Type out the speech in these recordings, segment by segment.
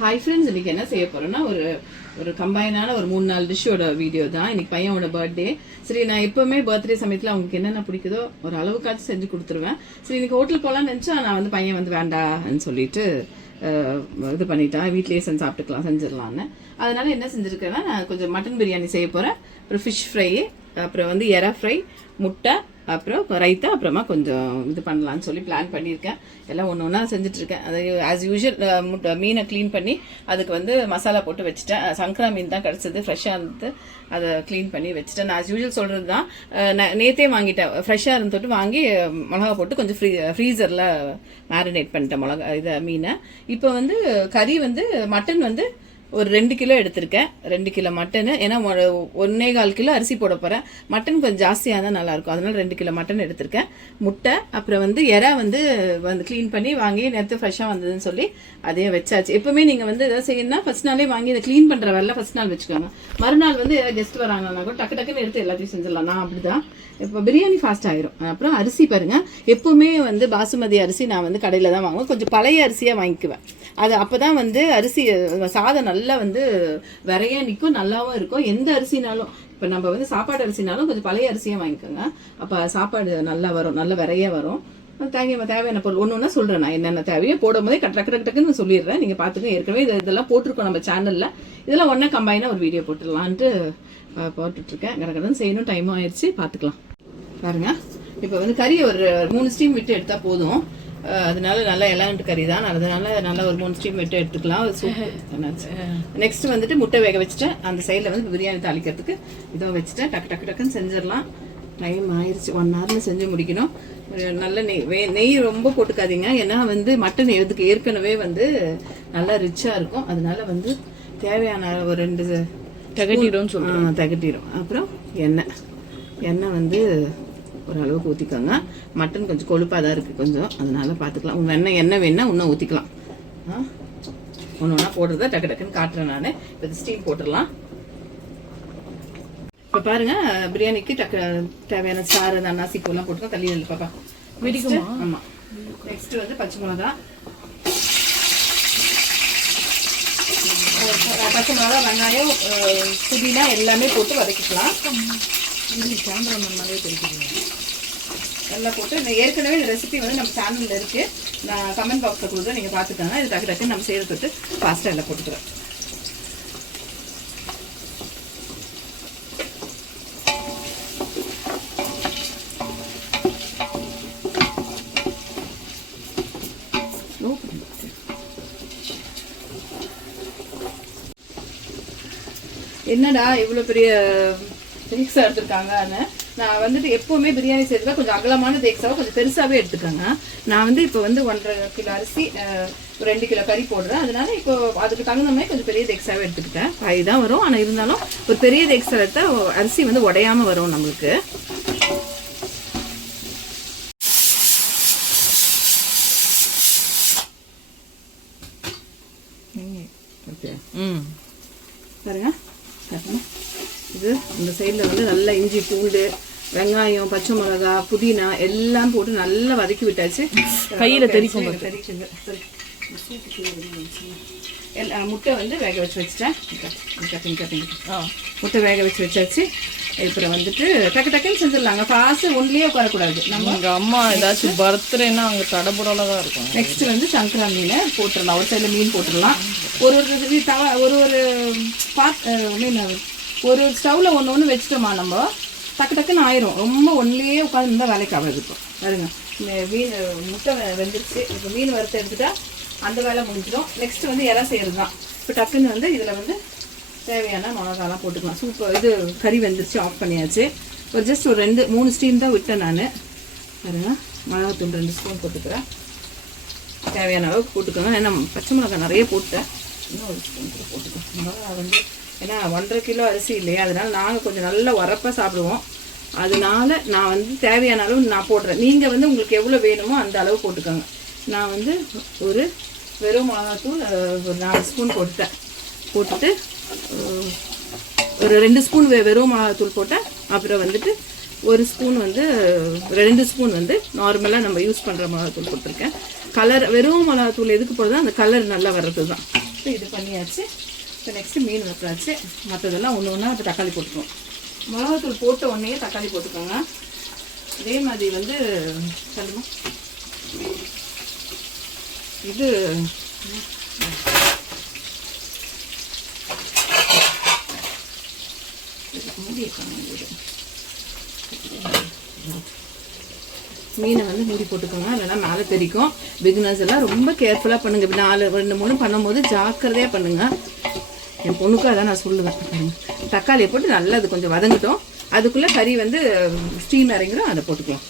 Hi friends, இன்னைக்கு என்ன செய்ய போறோம்னா ஒரு கம்பைனான ஒரு 3-4 டிஷ்ஷோட வீடியோ தான். இன்னைக்கு பையனோட பர்த்டே. சரி, நான் எப்பவுமே பர்த்டே சமயத்தில் அவங்களுக்கு என்னென்ன பிடிக்குதோ ஒரு அளவுக்காச்சும் செஞ்சு கொடுத்துருவேன். சரி, இன்னைக்கு ஹோட்டல் போகலான்னு நினச்சா நான் வந்து பையன் வந்து வேண்டான்னு சொல்லிட்டு இது பண்ணிட்டான். வீட்லேயே செஞ்சு சாப்பிட்டுக்கலாம், செஞ்சிடலான்னு. அதனால என்ன செஞ்சுருக்கேன்னா, நான் கொஞ்சம் மட்டன் பிரியாணி செய்ய போகிறேன். அப்புறம் ஃபிஷ் ஃப்ரை, அப்புறம் வந்து எறா ஃப்ரை, முட்டை, அப்புறம் ரைத்தா, அப்புறமா கொஞ்சம் இது பண்ணலான்னு சொல்லி பிளான் பண்ணியிருக்கேன். எல்லாம் ஒன்று ஒன்றா செஞ்சுட்ருக்கேன். அது ஆஸ் யூஷுவல் மீனை க்ளீன் பண்ணி அதுக்கு வந்து மசாலா போட்டு வச்சுட்டேன். சங்கரா மீன் தான் கிடச்சிது, ஃப்ரெஷ்ஷாக இருந்தது. அதை க்ளீன் பண்ணி வச்சுட்டேன். நான் ஆஸ் யூஷுவல் சொல்கிறது தான். நேற்றே வாங்கிட்டேன், ஃப்ரெஷ்ஷாக இருந்துட்டு வாங்கி மிளகா போட்டு கொஞ்சம் ஃப்ரீசரில் மேரினேட் பண்ணிட்டேன் இதை மீனை. இப்போ வந்து கறி வந்து மட்டன் வந்து ஒரு 2 கிலோ எடுத்திருக்கேன். 2 கிலோ மட்டனு. ஏன்னா 1.25 கிலோ அரிசி போட போகிறேன். மட்டன் கொஞ்சம் ஜாஸ்தியாக தான் நல்லாயிருக்கும். அதனால 2 கிலோ மட்டன் எடுத்திருக்கேன். முட்டை, அப்புறம் வந்து எறா வந்து க்ளீன் பண்ணி வாங்கி நேற்று ஃப்ரெஷ்ஷாக வந்ததுன்னு சொல்லி அதையும் வச்சாச்சு. எப்பவுமே நீங்கள் வந்து எதாவது செய்யணும்னா ஃபர்ஸ்ட் நாளே வாங்கி இதை க்ளீன் பண்ணுற வேலை ஃபர்ஸ்ட் நாள் வச்சுக்கோங்க. மறுநாள் வந்து கெஸ்ட் வராங்கன்னா கூட டக்குன்னு எடுத்து எல்லாத்தையும் செஞ்சிடலாம். நான் அப்படி தான். இப்போ பிரியாணி ஃபாஸ்ட் ஆயிரும். அப்புறம் அரிசி பாருங்கள், எப்பவுமே வந்து பாசுமதி அரிசி நான் வந்து கடையில் தான் வாங்குவேன். கொஞ்சம் பழைய அரிசியாக வாங்கிக்குவேன். அது அப்போ தான் வந்து அரிசி சாதம் நல்லா வந்து விரையா நிற்கும், நல்லாவும் இருக்கும். எந்த அரிசினாலும், இப்போ நம்ம வந்து சாப்பாடு அரிசினாலும் கொஞ்சம் பழைய அரிசியாக வாங்கிக்கோங்க. அப்போ சாப்பாடு நல்லா வரும், நல்ல விரையா வரும். தேவையான பொருள் ஒன்று ஒன்றா சொல்கிறேன். நான் என்னென்ன தேவையோ போடும் போதே டக்குன்னு சொல்லிடுறேன். நீங்கள் பார்த்துக்க. ஏற்கனவே இதெல்லாம் போட்டிருக்கோம் நம்ம சேனலில். இதெல்லாம் ஒன்றா கம்பைனாக ஒரு வீடியோ போட்டுடலான்ட்டு போட்டுட்ருக்கேன். கடற்கடன் செய்யணும், டைமும் ஆயிடுச்சு, பார்த்துக்கலாம். பாருங்க, இப்போ வந்து கறி ஒரு 3 ஸ்டீம் விட்டு எடுத்தால் போதும். அதனால நல்லா எலாண்ட் கறி தான், அதனால நல்லா ஒரு 3 ஸ்டீம் விட்டு எடுத்துக்கலாம். சூப். நெக்ஸ்ட் வந்துட்டு முட்டை வேக வச்சுட்டேன். அந்த சைடில் வந்து பிரியாணி தாளிக்கிறதுக்கு இதோ வச்சுட்டேன். டக்குன்னு செஞ்சிடலாம். டைம் ஆயிடுச்சு. 1 ஹவரில் செஞ்சு முடிக்கணும். நல்ல நெய் ரொம்ப போட்டுக்காதீங்க. ஏன்னா வந்து மட்டன் எதுக்கு ஏற்கனவே வந்து நல்லா ரிச்சாக இருக்கும். அதனால வந்து தேவையான ஒரு 2 தகட்டிடும். அப்புறம் எண்ணெய் வந்து ஓரளவுக்கு ஊற்றிக்கோங்க. மட்டன் கொஞ்சம் கொழுப்பாக தான் இருக்குது கொஞ்சம், அதனால பார்த்துக்கலாம். உங்கள் எண்ணெய் வேணா இன்னும் ஊற்றிக்கலாம். ஒன்று ஒன்றா போடுறத டக்குன்னு காட்டுறேன் நான். இப்போ ஸ்டீம் போட்டுடலாம். இப்போ பாருங்கள், பிரியாணிக்கு தேவையான சாறு, அன்னாசி பூலாம் போட்டுக்கோ. தள்ளி இல்லை பாப்பா, வெடிக்குமா? ஆமாம். நெக்ஸ்ட் வந்து பச்சை மிளகா, வெங்காயம், புதினா எல்லாமே போட்டு வதக்கிக்கலாம். எல்லாம் போட்டு ஏற்கனவே இந்த ரெசிபி வந்து நம்ம சேனலில் இருக்குது. நான் கமெண்ட் பாக்ஸில் கொடுக்குறேன், நீங்கள் பார்த்துக்கோங்க. இது டக்குன்னு நம்ம செய்கிறது தொட்டு ஃபாஸ்ட்டாக எல்லாம் போட்டுக்கிறேன். என்னடா இவ்வளோ பெரிய தேக்ஸா எடுத்துருக்காங்கன்னு. நான் வந்துட்டு எப்போவுமே பிரியாணி செய்யறதுல கொஞ்சம் அகலமான தேக்ஸாவை கொஞ்சம் பெருசாகவே எடுத்துக்கோங்க. நான் வந்து இப்போ வந்து 1.5 கிலோ அரிசி, 2 கிலோ கறி போடுறேன். அதனால இப்போ அதுக்கு தகுந்த மாதிரி கொஞ்சம் பெரிய தேக்ஸாவே எடுத்துக்கிட்டேன். காய் தான் வரும், ஆனால் இருந்தாலும் ஒரு பெரிய தேக்ஸா எடுத்தால் அரிசி வந்து உடையாமல் வரும் நம்மளுக்கு. பாருங்க, இது இந்த சைடில் வந்து நல்லா இஞ்சி, பூண்டு, வெங்காயம், பச்சை மிளகா, புதினா எல்லாம் போட்டு நல்லா வதக்கி விட்டாச்சு. கையில் தெரிக்கும். முட்டை வந்து வேக வச்சு வச்சுட்டேன். முட்டை வேக வச்சு வச்சாச்சு. அப்புறம் வந்துட்டு டக்குன்னு செஞ்சிடலாங்க. ஃபாஸ்ட்டு ஒன்லேயே உட்காரக்கூடாது. நம்ம எங்கள் அம்மா ஏதாச்சும் பர்த்டேன்னா அங்கே தடபுடலாக தான் இருக்கும். நெக்ஸ்ட் வந்து சங்கரா மீனை போட்டுடலாம். ஒரு சைடில் மீன் போட்டுடலாம். ஒரு ஸ்டவ்வில் ஒன்று வச்சுட்டோமா நம்ம டக்குன்னு ஆயிரும். ரொம்ப ஒன்லேயே உட்காந்து வேலைக்கு ஆகாது. இப்போ பாருங்க, மீன் முட்டை வெந்துருச்சு. இப்போ மீன் வறுத்து எடுத்துட்டா அந்த வேலை முடிஞ்சிடும். நெக்ஸ்ட் வந்து எறா செய்கிறது தான். இப்போ டக்குன்னு வந்து இதில் வந்து தேவையான மிளகாலாம் போட்டுக்கலாம். சூப்பர். இது கறி வெந்துருச்சு, ஆஃப் பண்ணியாச்சு. ஒரு ஜஸ்ட் ஒரு 2-3 ஸ்டீம் தான் விட்டேன் நான். பாருங்க, மிளகாத்தூள் 2 ஸ்பூன் போட்டுக்கிறேன். தேவையான அளவுக்கு போட்டுக்கோங்க. ஏன்னா பச்சை மிளகா நிறைய போட்டேன். இன்னும் 1 ஸ்பூன் போட்டுக்கோங்க. மிளகா வந்து ஏன்னா 1.5 கிலோ அரிசி இல்லையா, அதனால் நாங்கள் கொஞ்சம் நல்லா உரப்பாக சாப்பிடுவோம். அதனால நான் வந்து தேவையான அளவு நான் போடுறேன். நீங்கள் வந்து உங்களுக்கு எவ்வளோ வேணுமோ அந்த அளவு போட்டுக்கோங்க. நான் வந்து ஒரு வெறும் மிளகாத்தூள் ஒரு 4 ஸ்பூன் போட்டுட்டு ஒரு 2 ஸ்பூன் வெறும் மிளகாத்தூள் போட்டேன். அப்புறம் வந்துட்டு 1 ஸ்பூன் வந்து 2 ஸ்பூன் வந்து நார்மலாக நம்ம யூஸ் பண்ணுற மிளகாத்தூள் போட்டிருக்கேன். கலர் வெறும் மிளகாத்தூள் எதுக்கு போடுறதா, அந்த கலர் நல்லா வர்றது தான். இப்போ இது பண்ணியாச்சு. இப்போ நெக்ஸ்ட்டு மீன் வச்சாச்சு. மற்றதெல்லாம் ஒன்று ஒன்றா இப்போ தக்காளி போட்டுக்குவோம். மிளகாத்தூள் போட்ட உடனே தக்காளி போட்டுக்கோங்க. அதே மாதிரி வந்து சொல்லுமா இது மீனை வந்து மூடி போட்டுக்கோங்க, இல்லைன்னா மேலே தெரிக்கும். பிகினர்ஸ் எல்லாம் ரொம்ப கேர்ஃபுல்லாக பண்ணுங்க. இப்போ 4 2 3 பண்ணும்போது ஜாக்கிரதையாக பண்ணுங்க. என் பொண்ணுக்கு அதான் நான் சொல்லுவேன். தக்காளியை போட்டு நல்லா அது கொஞ்சம் வதங்கட்டும். அதுக்குள்ளே கறி வந்து ஸ்டீம் இறங்கிடும், அதை போட்டுக்கலாம்.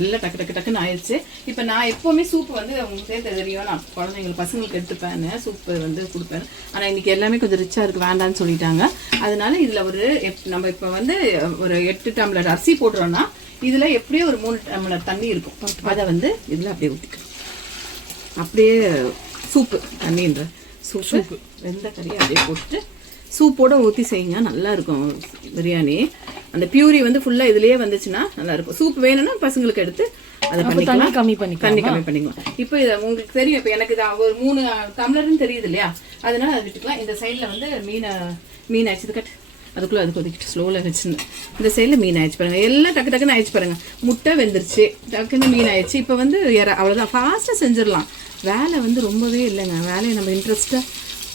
நல்லா டக்கு டக்கு டக்குன்னு ஆயிடுச்சு. இப்போ நான் எப்போவுமே சூப் வந்து உங்களுக்கு தெரியும், நான் குழந்தைங்களுக்கு பசங்களுக்கு எடுத்துப்பேன்னு சூப்பு வந்து கொடுப்பேன். ஆனால் இன்றைக்கி எல்லாமே கொஞ்சம் ரிச்சாக இருக்குது, வேண்டான்னு சொல்லிட்டாங்க. அதனால இதில் நம்ம இப்போ வந்து ஒரு 8 டம்ளர் அரிசி போடுறோன்னா இதில் எப்படியும் ஒரு 3 டம்ளர் தண்ணி இருக்கும். அதை வந்து இதில் அப்படியே ஊற்றிக்கணும். அப்படியே சூப்பு தண்ணின்ற சூப்பு வெந்த கறியை அப்படியே போட்டு சூப்போட ஊற்றி செய்யுங்க, நல்லா இருக்கும் பிரியாணி. அந்த பியூரி வந்து ஃபுல்லாக இதுலேயே வந்துச்சுன்னா நல்லா இருக்கும். சூப் வேணும்னா பசங்களுக்கு எடுத்து அதை பண்ணிக்கலாம், தண்ணி கம்மி பண்ணிக்கலாம். இப்போ இதை உங்களுக்கு தெரியும், இப்போ எனக்கு ஒரு 3 டம்ளர்னு தெரியுது இல்லையா, அதனால அதை விட்டுக்கலாம். இந்த சைடில் வந்து மீன் ஆயிடுச்சு கட், அதுக்குள்ளே அது கொதிக்கிட்டு ஸ்லோவில் வச்சுன்னு இந்த சைடில் மீன் ஆயிடுச்சு பாருங்கள். எல்லாம் டக்கு டக்குன்னு ஆயிடுச்சு பாருங்கள். முட்டை வெந்துருச்சு, டக்குன்னு மீன் ஆயிடுச்சு. இப்போ வந்து அவ்வளோதான், ஃபாஸ்ட்டாக செஞ்சிடலாம். வேலை வந்து ரொம்பவே இல்லைங்க. வேலையை நம்ம இன்ட்ரெஸ்ட்டாக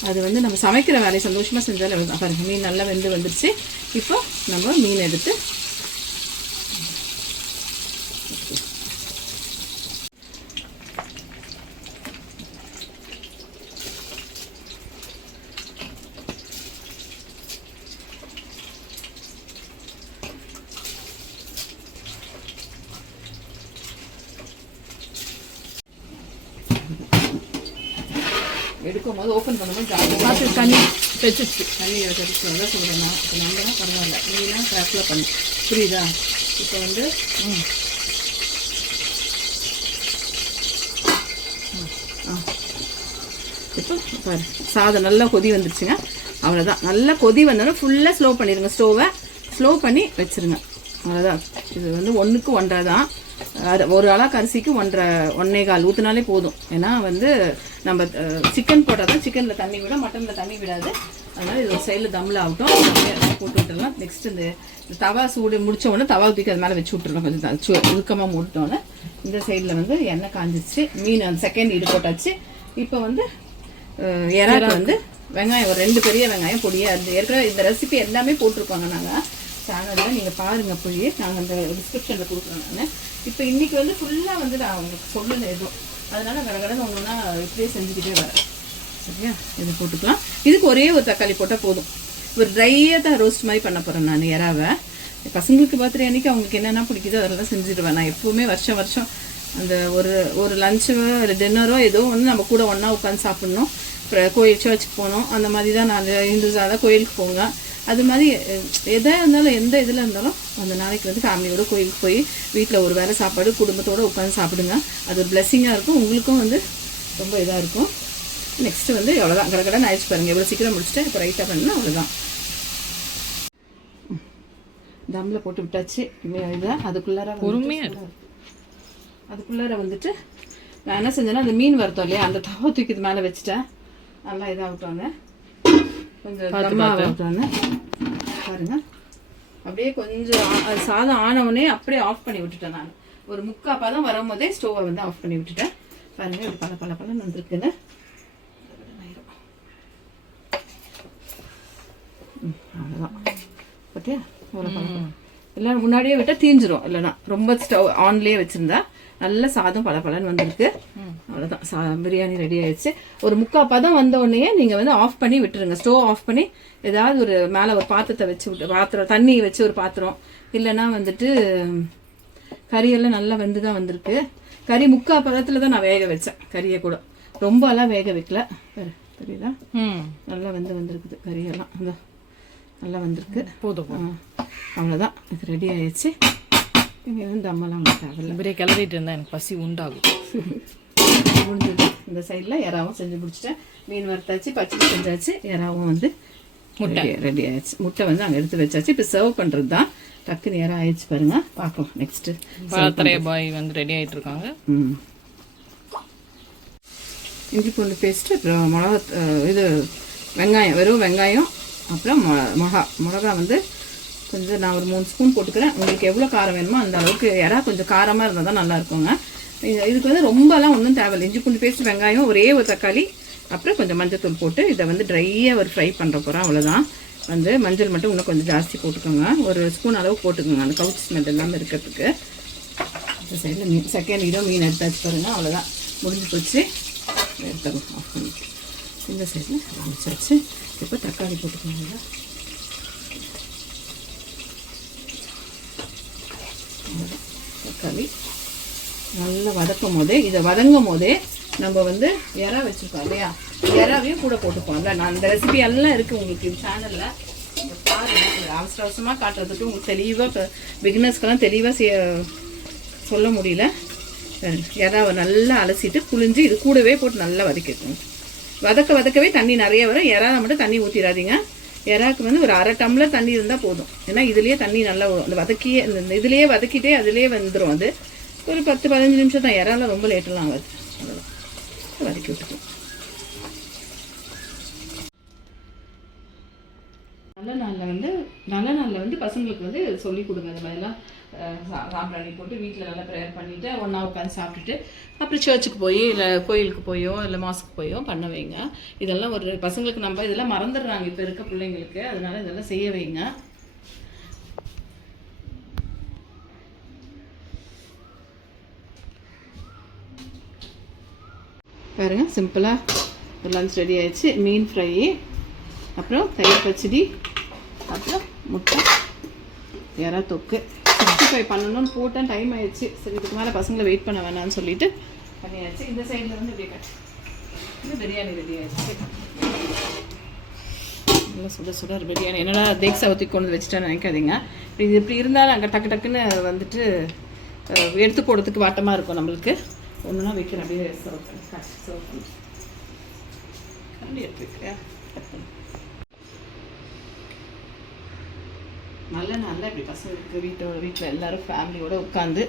அது வந்து நம்ம சமைக்கிற வேலையை சந்தோஷமாக செஞ்சாலும் பாருங்கள். மீன் நல்லா வந்துருச்சு. இப்போ நம்ம மீன் எடுத்து எடுக்கும் போது ஓப்பன் பண்ணும்போது ஜாக்கிரதை தண்ணி வச்சிருச்சு. தண்ணி வச்சிருச்சு தான் சொல்கிறேன். இப்போ நம்ம தான் பரவாயில்ல, நீலாம் கேர்ஃபுல்லாக பண்ணு, புரியுதா? இப்போ வந்து இப்போ பாரு, சாதம் நல்லா கொதி வந்துருச்சுங்க. அவ்வளோதான். நல்லா கொதி வந்தோடனே ஃபுல்லாக ஸ்லோ பண்ணிடுங்க. ஸ்டோவை ஸ்லோ பண்ணி வச்சுருங்க. அவ்வளோதான். இது வந்து 1க்கு 1.5 தான். ஒரு அளவுக்கு அரிசிக்கு 1.25 ஊற்றினாலே போதும். ஏன்னா வந்து நம்ம சிக்கன் போட்டால் தான் சிக்கனில் தண்ணி விட, மட்டனில் தண்ணி விடாது. அதனால் இது ஒரு சைடில் தம்மில் ஆகட்டும், போட்டு விட்டுடலாம். நெக்ஸ்ட் இந்த தவா சூடு முடிச்ச உடனே தவா தூக்கி அது மேலே வச்சு விட்டுருலாம். கொஞ்சம் உருக்கமாக மூட்டோன்னே இந்த சைடில் வந்து எண்ணெய் காஞ்சிச்சு. மீன் அந்த செகண்ட் இது போட்டாச்சு. இப்போ வந்து இறாக்கு வந்து வெங்காயம் ஒரு 2 பெரிய வெங்காயம் பொடியாக இருந்து ஏற்கனவே இந்த ரெசிபி எல்லாமே போட்டிருப்பாங்க நாங்கள் சேனலில், நீங்கள் பாருங்கள் போய். நாங்கள் அந்த டிஸ்கிரிப்ஷனில் கொடுக்குறோம். நான் இப்போ இன்றைக்கி வந்து ஃபுல்லாக வந்து நான் உங்களுக்கு சொல்லலை எதுவும், அதனால் கடகடன்னு ஒன்றுனா இப்படியே செஞ்சுக்கிட்டே வரேன். சரியா? இதை போட்டுக்கலாம். இதுக்கு ஒரே ஒரு தக்காளி போட்டால் போதும். ஒரு ட்ரையாக தான் ரோஸ்ட் மாதிரி பண்ண போகிறேன் நான் இறாவை. பசங்களுக்கு பர்த்டே அன்றைக்கி அவங்களுக்கு என்னென்ன பிடிக்குதோ அதெல்லாம் செஞ்சுடுவேன். நான் எப்போவுமே வருஷம் அந்த ஒரு லஞ்சோ இல்லை டின்னரோ ஏதோ ஒன்று நம்ம கூட ஒன்றா உட்காந்து சாப்பிட்ணும். அப்புறம் கோயில் சர்ச்சுக்கு போகணும், அந்த மாதிரி தான். நான் இந்துஸாக தான் கோயிலுக்கு போங்க. அது மாதிரி எதாக இருந்தாலும் எந்த இதில் இருந்தாலும் அந்த நாளைக்கு வந்து ஃபேமிலியோட கோயிலுக்கு போய் வீட்டில் ஒரு வேளை சாப்பாடு குடும்பத்தோடு உட்காந்து சாப்பிடுங்க. அது ஒரு பிளெஸ்ஸிங்காக இருக்கும், உங்களுக்கும் வந்து ரொம்ப இதாக இருக்கும். நெக்ஸ்ட்டு வந்து எவ்வளோதான், கடை ஆயிடுச்சு பாருங்கள். எவ்வளோ சீக்கிரம் முடிச்சுட்டு இப்போ ரைட்டாக பண்ணணும், அவ்வளோதான். தம்மில் போட்டு விட்டாச்சு. இதை அதுக்குள்ளார பொறுமையாக அதுக்குள்ளார வந்துட்டு நான் என்ன செஞ்சேன்னா, அந்த மீன் வறுத்தோம் இல்லையா, அந்த தவா தூக்கி இது மேலே வச்சுட்டேன். நல்லா இதாகட்டோங்க, கொஞ்சம் தம்மாகட்டோன்னு பாருங்க. அப்படியே கொஞ்சம் சாதம் ஆனவுடனே அப்படியே ஆஃப் பண்ணி விட்டுட்டேன். நான் ஒரு 3/4 பதம் வரும்போதே ஸ்டோவை வந்து ஆஃப் பண்ணி விட்டுட்டேன். பாருங்க, இப்படி பல வந்துருக்குன்னு. அவ்வளோதான். பார்த்தியா? எல்லாம் முன்னாடியே விட்டால் தீஞ்சிரும். இல்லைன்னா ரொம்ப ஸ்டவ் ஆன்லேயே வச்சுருந்தா நல்ல சாதம் பலன்னு வந்திருக்கு. அவ்வளோதான், பிரியாணி ரெடி ஆயிடுச்சு. ஒரு 3/4 பதம் வந்த உடனே நீங்கள் வந்து ஆஃப் பண்ணி விட்டுருங்க. ஸ்டவ் ஆஃப் பண்ணி ஏதாவது ஒரு மேலே ஒரு பாத்திரத்தை வச்சு விட்டு, தண்ணி வச்சு ஒரு பாத்திரம், இல்லைன்னா வந்துட்டு கறியெல்லாம் நல்லா வெந்து தான் வந்திருக்கு. கறி 3/4 பதத்தில் தான் நான் வேக வச்சேன். கறியை கூட ரொம்ப எல்லாம் வேக வைக்கல. தெரியுதா? நல்லா வந்திருக்குது கறியெல்லாம். அதான் நல்லா வந்திருக்கு. போதும், அவ்வளோதான். இது ரெடி ஆயிடுச்சு. இங்கே வந்து தம்மெல்லாம் தேவையில்லை. இப்படியே கிளறிட்டு இருந்தால் எனக்கு பசி உண்டாகும். முடிஞ்சது. இந்த சைடில் எறாவும் செஞ்சு முடிச்சிட்டேன். மீன் வறுத்தாச்சு, பச்சடி செஞ்சாச்சு, எறாவும் வந்து முட்டை ரெடி ஆயிடுச்சு. முட்டை வந்து அங்கே எடுத்து வச்சாச்சு. இப்போ சர்வ் பண்ணுறது தான். டக்குன்னு எறா ஆயிடுச்சு பாருங்க. பார்க்கலாம் நெக்ஸ்ட்டு. பர்த்டே பாய் வந்து ரெடி ஆகிட்டு இருக்காங்க. இஞ்சி பூண்டு பேஸ்ட்டு, அப்புறம் மிளகா, இது வெங்காயம், வெறும் வெங்காயம், அப்புறம் மிளகா வந்து கொஞ்சம் நான் ஒரு 3 ஸ்பூன் போட்டுக்கிறேன். உங்களுக்கு எவ்வளோ காரம் வேணுமோ அந்த அளவுக்கு. எறா கொஞ்சம் காரமாக இருந்தால் தான் நல்லா இருக்குங்க. இதுக்கு வந்து ரொம்பலாம் ஒன்றும் தேவையில்லை. இஞ்சி பூண்டு பேஸ்ட், வெங்காயம், ஒரே ஒரு தக்காளி, அப்புறம் கொஞ்சம் மஞ்சள் போட்டு இதை வந்து ட்ரையாக ஒரு ஃப்ரை பண்ணுற போகிறோம். அவ்வளோதான். வந்து மஞ்சள் மட்டும் இன்னும் கொஞ்சம் ஜாஸ்தி போட்டுக்கோங்க. ஒரு ஸ்பூன் அளவு போட்டுக்கோங்க, அந்த கவுச்சி ஸ்மெல் எல்லாமே இருக்கிறதுக்கு. இந்த சைடில் மீன் செகண்ட் இதோ மீன் எடுத்தாச்சு பாருங்க. அவ்வளோதான், முடிஞ்சு போச்சு. எடுத்துக்கலாம் ஆஃப் பண்ணிட்டு. இந்த சைடில் ஆரம்பிச்சாச்சு. இப்போ தக்காளி போட்டுக்கோங்க. தக்காளி நல்லா வதக்கும் போதே, இதை வதங்கும் போதே நம்ம வந்து எறா வச்சுருக்கோம் இல்லையா, எறாவையும் கூட போட்டுப்போம்ல. நான் அந்த ரெசிபி எல்லாம் இருக்குது உங்களுக்கு சேனலில் பாருங்கள். அவசர அவசரமாக காட்டுறதுக்கு உங்களுக்கு தெளிவாக, பிகினர்ஸ்க்கெல்லாம் தெளிவாக சொல்ல முடியல. எறாவை நல்லா அலசிட்டு புளிஞ்சு இது கூடவே போட்டு நல்லா வதக்கிக்கணும். வதக்கவே தண்ணி நிறைய வரும். எறாவை மட்டும் தண்ணி ஊற்றிடாதீங்க. எறாவுக்கு வந்து ஒரு 1/2 டம்ளர் தண்ணி இருந்தால் போதும். ஏன்னா இதுலேயே தண்ணி நல்லா வரும். அந்த வதக்கியே இந்த இதுலேயே வதக்கிட்டே அதுலேயே வந்துடும். அது ஒரு 10-15 நிமிஷம் தான். எறாலாம் ரொம்ப லேட்டெல்லாம் ஆகாது. அவ்வளோதான், வதக்கி விட்டுக்கலாம். நல்ல நாளில் வந்து பசங்களுக்கு வந்து சொல்லிக் கொடுங்க. இந்த மாதிரிலாம் சாம்பிராணி போட்டு வீட்டில் நல்லா ப்ரேயர் பண்ணிவிட்டு ஒன்றா உட்காந்து சாப்பிட்டுட்டு அப்புறம் சர்ச்சுக்கு போய் இல்லை கோயிலுக்கு போயோ இல்லை மாஸ்க்கு போயோ பண்ண வைங்க. இதெல்லாம் ஒரு பசங்களுக்கு நம்ம இதெல்லாம் மறந்துடுறாங்க இப்போ இருக்க பிள்ளைங்களுக்கு. அதனால இதெல்லாம் செய்ய வைங்க. பாருங்க, சிம்பிளாக ஒரு லஞ்ச் ரெடி ஆயிடுச்சு. மீன் ஃப்ரை, அப்புறம் தயிர் பச்சடி, அப்புறம் முட்டை, எறா தொக்கு. 65 பண்ணணும்னு போட்டேன், டைம் ஆயிடுச்சு. சரி, இதுக்கு மேலே பசங்களை வெயிட் பண்ண வேணாம்னு சொல்லிட்டு பண்ணியாச்சு. இந்த சைடில் வந்து இப்படி இந்த பிரியாணி ரெடி ஆயிடுச்சு. நல்லா சுட பிரியாணி. என்னடா தேக்ஸா ஊற்றி கொண்டு வச்சுட்டேன்னு நினைக்காதீங்க. இது இப்படி இருந்தாலும் அங்கே டக்குன்னு வந்துட்டு எடுத்து போடுறதுக்கு வாட்டமாக இருக்கும் நம்மளுக்கு. ஒன்றுனா வைக்கிறேன், அப்படியே சர்வ் பண்ணி எடுத்து வைக்கிறேன். நல்ல இப்படி பசங்களுக்கு வீட்டில் எல்லோரும் ஃபேமிலியோடு உட்காந்து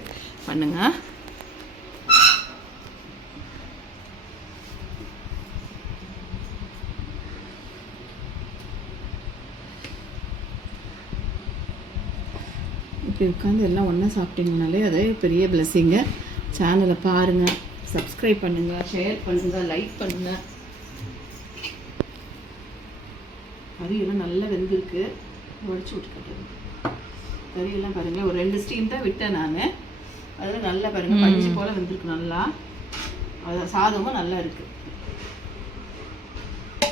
பண்ணுங்க. இப்படி உட்காந்து எல்லாம் ஒன்றா சாப்பிட்டீங்கனாலே அதே பெரிய பிளெஸ்ஸிங்கு. சேனலை பாருங்கள், சப்ஸ்கிரைப் பண்ணுங்கள், ஷேர் பண்ணுங்கள், லைக் பண்ணுங்கள். கறியெல்லாம் நல்லா வெந்திருக்கு. உடச்சி விட்டுக்கிட்டு கறியெல்லாம் பாருங்கள். ஒரு 2 ஸ்டீம் தான் விட்டேன் நான். அதில் நல்லா பாருங்கள், பஞ்சு போல் வெந்திருக்கு நல்லா. அது சாதமும் நல்லா இருக்குது.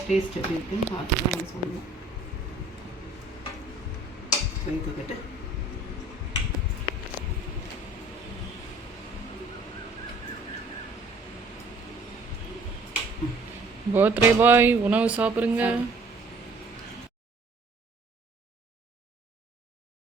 டேஸ்ட் எப்படி இருக்குன்னு பார்த்து தான் சொல்லணும். வைத்துக்கிட்டு பர்த்டே பாய் உணவு சாப்பிடுங்க.